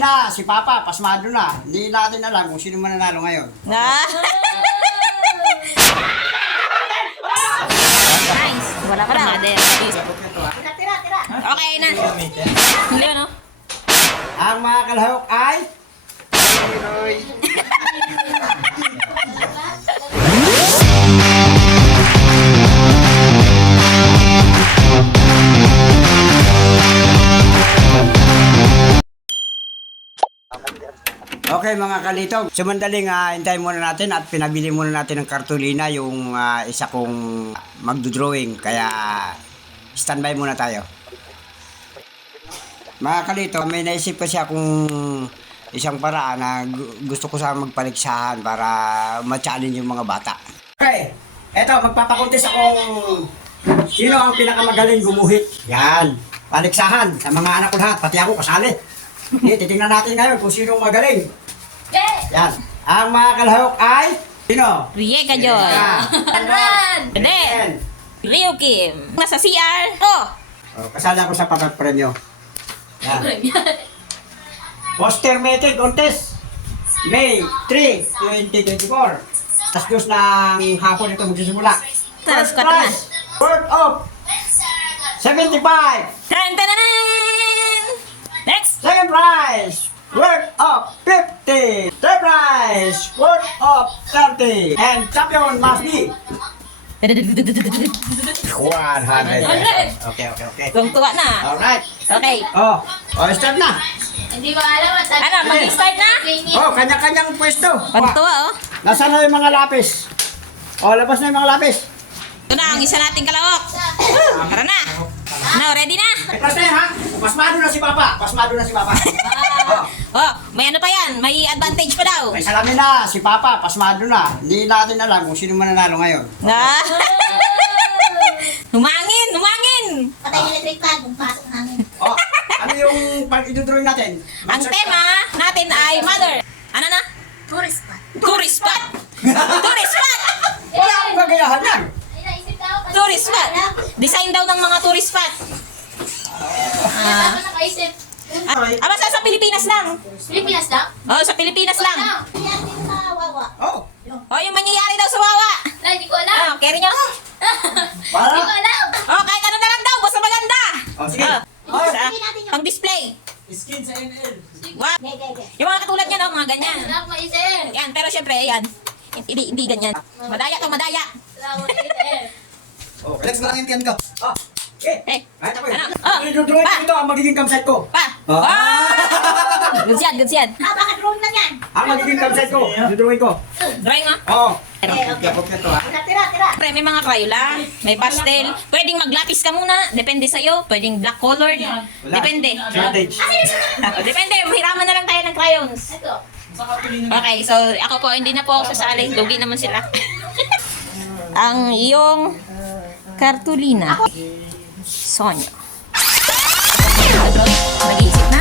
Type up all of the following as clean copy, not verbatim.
na, si Papa, pasmado na. Hindi natin alam kung sino mananalo ngayon. Nice. Wala ka na. Okay na. Hindi ano? Ang mga kalahok ay... Okay mga kalitog, sumandaling hintayin muna natin at pinabili muna natin ng kartulina yung isa kong magdodrawing, kaya standby muna tayo. Mga kalitog, may naisip kasi akong isang paraan na gusto ko sana magpaligsahan para ma-challenge yung mga bata. Okay, eto magpapakontes akong sino ang pinakamagaling gumuhit. Yan, paligsahan sa mga anak ko lahat, pati ako kasali. Titingnan natin ngayon kung sino ang magaling. Yan. Ang mga kalahok ay sino? Rie ka, Joy. Hindi. Rio Kim. Nasa CR. Oh. Kasali ako sa pagpremyo. Yan. Poster making contest. May 3, 2024. Tapos dos ng hapon ito magsisimula. Tapos First cut na. prize, worth of 75. Tan-tan-tan! Next. Second prize, worth of 50. Third prize, worth of 30. And champion must be 100. Okay. Tuwang-tuwa na. Alright. Okay. Start na. Hindi ko alam at Ano, mag-start na? Kanya-kanyang pwesto. Pagtuwa, oh. Nasaan na yung mga lapis? Labas na yung mga lapis. Ito na ang isa nating kalawok. Tara na. Ano, ready na? Plus na yan, ha? Pasmado na si Papa. Oh, may ano pa yan? May advantage pa daw. May salamin na si Papa. Pasmado na. Hindi natin alam kung sino mananalo ngayon. Ah. Humangin! patay yung electric fan kung pasok namin. Ano yung pag-idodrawing natin? Ang tema natin ay mother. Ano na? Tourist spot. Tourist spot! Tourist spot! Wala akong gagayahan yan. Ay, naisip daw. Tourist spot! Design daw ng mga tourist spot. Ano nakaisip? Basta sa Pilipinas lang. Pilipinas lang? Oh, sa Pilipinas lang. Yan din sa Wawa. Oh, yung mangyayari daw sa Wawa. Ay, hindi ko alam. Carry nyo? Para? Hindi ko alam. Oh, kahit ano na lang daw, basta maganda. Sige. Pang display. Skin sa NL. Wow. Yung mga katulad nyo, no? Mga ganyan. Wala akong maisip. Yan, pero syempre, yan. Hindi ganyan. Madaya to, madaya. Wala akong maisip. Relax mo lang yung tiyan ko. Eh, Kahit ako ano? Idodrawing ko ito ang magiging campsite ko. Pa! Goods yan. Bakit room lang yan? Ang magiging campsite ko. Idodrawing ko. Drawing, oh. Oo. Pero, Tira. Pre, may mga Crayola, may pastel. Pwedeng maglapis ka muna, depende sa'yo. Pwedeng black colored, depende. Shortage. Depende, mahiraman na lang tayo ng crayons. Ito. Okay, so ako po, hindi na po ako sasali. Lugi naman sila. Ang iyong kartulina. Sonya. Nag-iisip na?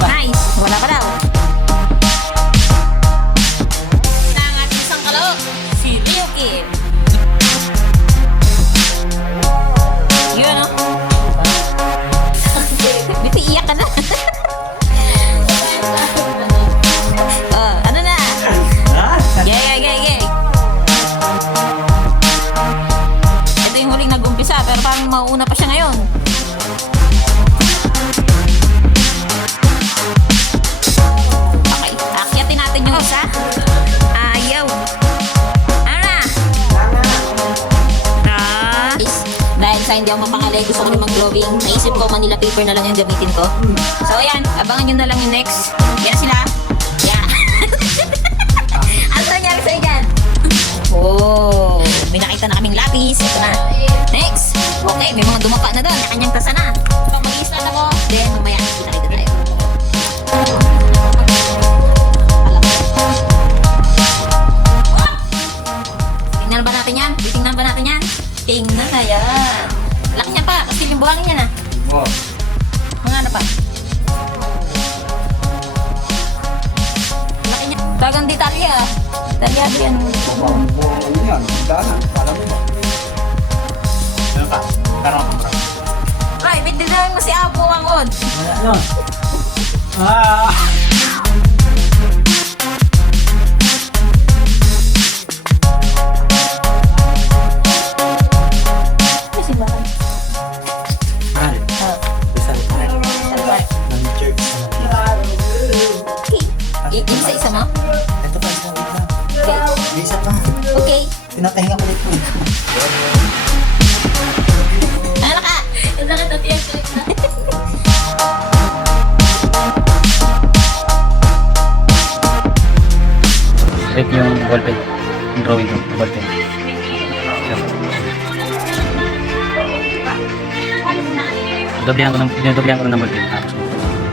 Nice. Wala pa daw. Ito ang ating isang kalawok. Si Rio Kim. Yun, no? Biti, iyak ka na. Ano na? Gay. Ito yung huling nag-umpisa, pero parang mauuna pa siya ngayon. Okay, akyatin natin yung isa. Ayaw. Ano na? Dahil sa hindi ako mapangalay, gusto ko rin mag-drawing. Naisip ko, Manila paper na lang yung gamitin ko. So, ayan. Abangan nyo na lang yung next. Yan sila. Yeah. Ano nangyari sa'yo dyan? Oh, may nakita na kaming lapis. Ito na. Next. Okay, may mga dumapa na doon. Kanyang tasa na. So, mag-i-start ako. Then, mamaya, kita tayo. Tingnan ba natin yan? Tingnan na yan. Laki niya pa. Kasi yung buhangin niya na. Oo. Mga ano pa? Talagang detalye ah. Detalyado yan. Ano yan? Dana. Kala mo ba? Ano pa? Tarong. Right, bit din mo si Apo Angod. Ano? Ah! May simbahan. Mahal. Oh, Isang salbar. ng church. Okay. Isa-isa mo? Ito pa isang isa. Okay. May isa pa. Okay. Pinapahinga ko dito. Ano ka? Ang sakit na tiyak ko na. Break yung ballpen. Yung drawing yung ballpen. Doblehan ko ng ballpen. Tapos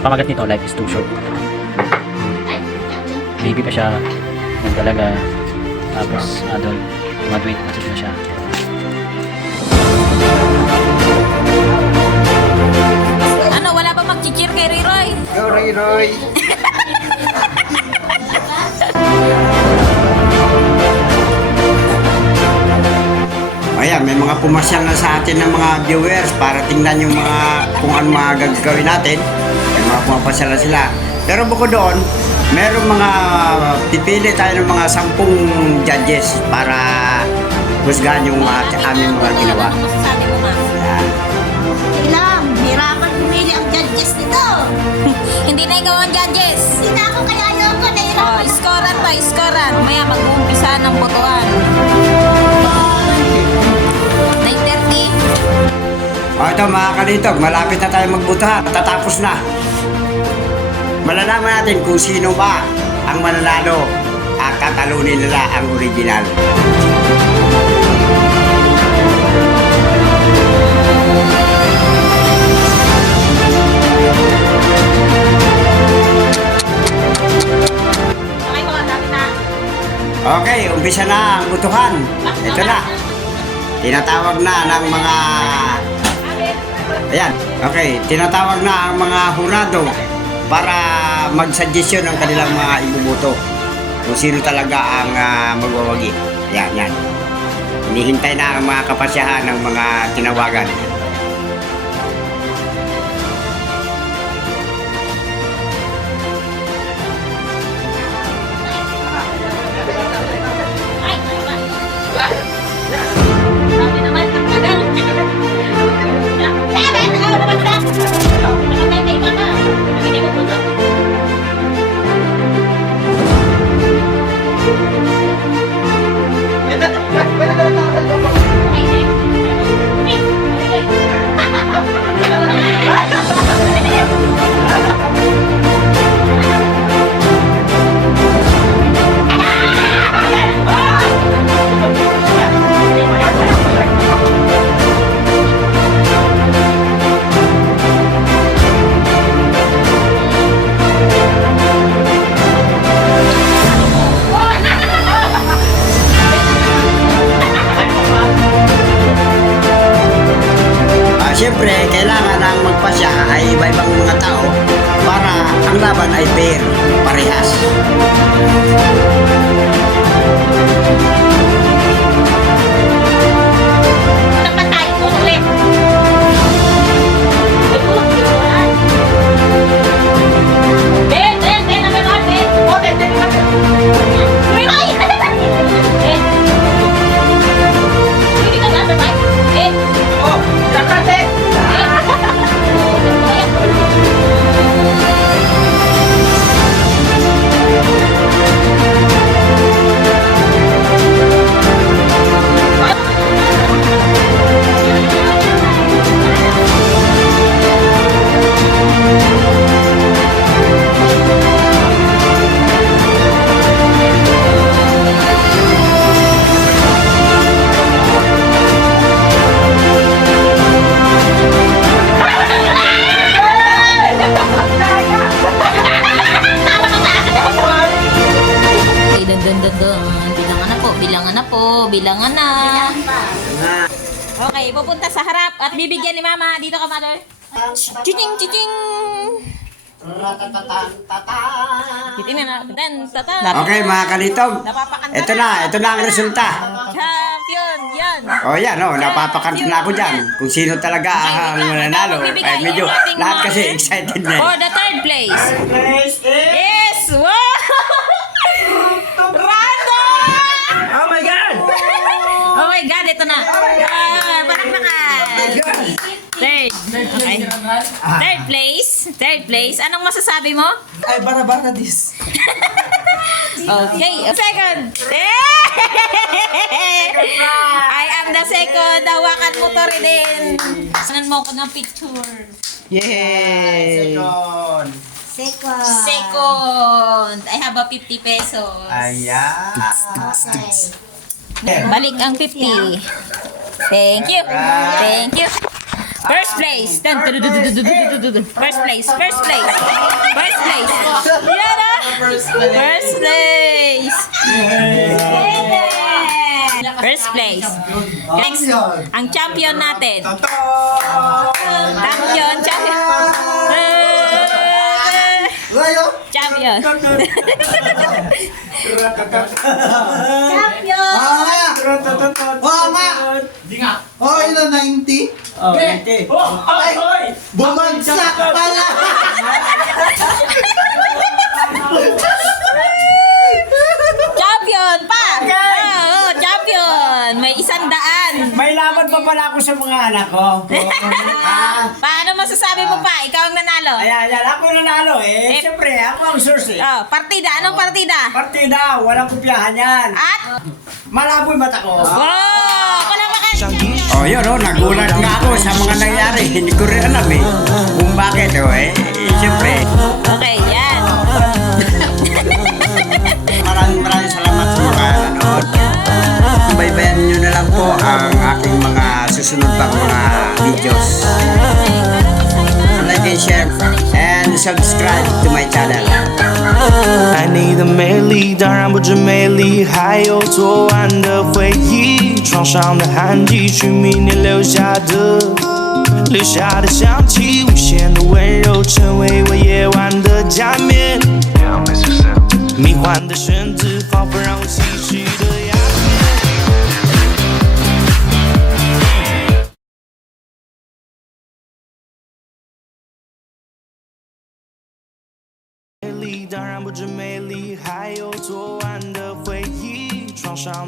pamagat nito, life is too short. Baby pa siya. Nagdalaga. Tapos adult. Graduate. Masip na siya. Ano, wala pa mag-cheer kay Riroy? Go, Roy, Roy! Ayan, may mga pumasyal na sa atin ng mga viewers para tingnan yung mga kung ano mga gagawin natin. May mga pumapasyal na sila. Pero bukod doon, meron mga pipili tayo ng mga 10 judges para husgahan yung mga aming mga ginawa. Ano masasabi mo, ma? Ayan. Ilang, hirapan pumili ang judges nito. Hindi na ikaw ang judges. Hindi na ako kaya ano ko, Oh, nahirapan. iskoran pa, iskoran. Maya mag-uumpisa ng botohan. 9:30. O ito mga kalitog, malapit na tayo magbuta. Tatapos na. Malalaman natin kung sino ba ang mananalo at tatalunin nila ang original. Okay, mga sabi na. Okay, umpisa na ang butuhan. Ito na. Tinatawag na ng mga... Ayan, okay. Tinatawag na ang mga hurado para mag-suggestion ng kanilang mga ibubuto. Kung sino talaga ang magwawagi. Yan, yan. Hinihintay na ang mga kapasyahan ng mga tinawagan. Sabi naman, ang tagal. Seven, ano naman sa? Namatay kay mama. Hindi ko puto. Siyempre, kailangan ang magpasya ay iba-ibang mga tao para ang laban ay fair, parehas. Napatay ko ulit. Ben, number 1, Ben. Oh, Ben, number 1. Ay! Ben. Hindi ka number 5. Ben. Oh, number 10. Okay, dun. Bilangan na po, bilangan na po, bilangan na. Okay, pupunta sa harap at bibigyan ni Mama. Dito ka, Mother. Chiching, chiching. Titingnan natin. Tatan. Okay mga kanitog. Napapakanta Ito na ang resulta. Champion! Yan! O yan o, napapakanta na ako dyan. Kung sino talaga ang mananalo. Ay medyo lahat kasi excited na. For the third place. Yes! Wow! Brandon! Oh my God! Oh my God, ito na. Palakpakan. Third. Okay. Third place. Anong masasabi mo? Ay, bara-bara this. Okay. Second. I am the second. Hawakan mo to rin. Sanan mo ko ng picture. Yay! Second. I have a 50 pesos. Ayan. Balik ang 50. Thank you. Thank you. First place. First place. First place. First place. Yan ah. First place. First place. Next, ang champion natin. Champion. Champion. Oo nga! Oh, ito 90? Oh, okay. Bumagsak pala! Champion pa! Oo, champion! May 100. May laban pa pala ako sa mga anak ko. Paano masasabi mo pa? Ikaw ang nanalo. Ayan, ako nanalo eh. Siyempre, ako ang source eh. Oh, partida. Anong partida? Partida, walang kupyahan yan. At? Malabo yung mata ko. Oh! Palamakan! Oh, yun oh, nagulat nga ako sa mga nangyari. Hindi ko rin alam eh. Kung bakit oh eh. Siyempre, Okay, yan. maraming salamat sa mga nanood. Baybayan nyo na lang po ang aking mga susunod pang mga videos. Like and share and subscribe to my channel. 爱你的美丽，当然不止美丽，还有昨晚的回忆，床上的汗迹，去迷你留下的香气，无限的温柔，成为我夜晚的假面，迷幻的旋律，仿佛让我细细的鸦片。美丽当然不止美丽，还有昨晚的回忆，床上的。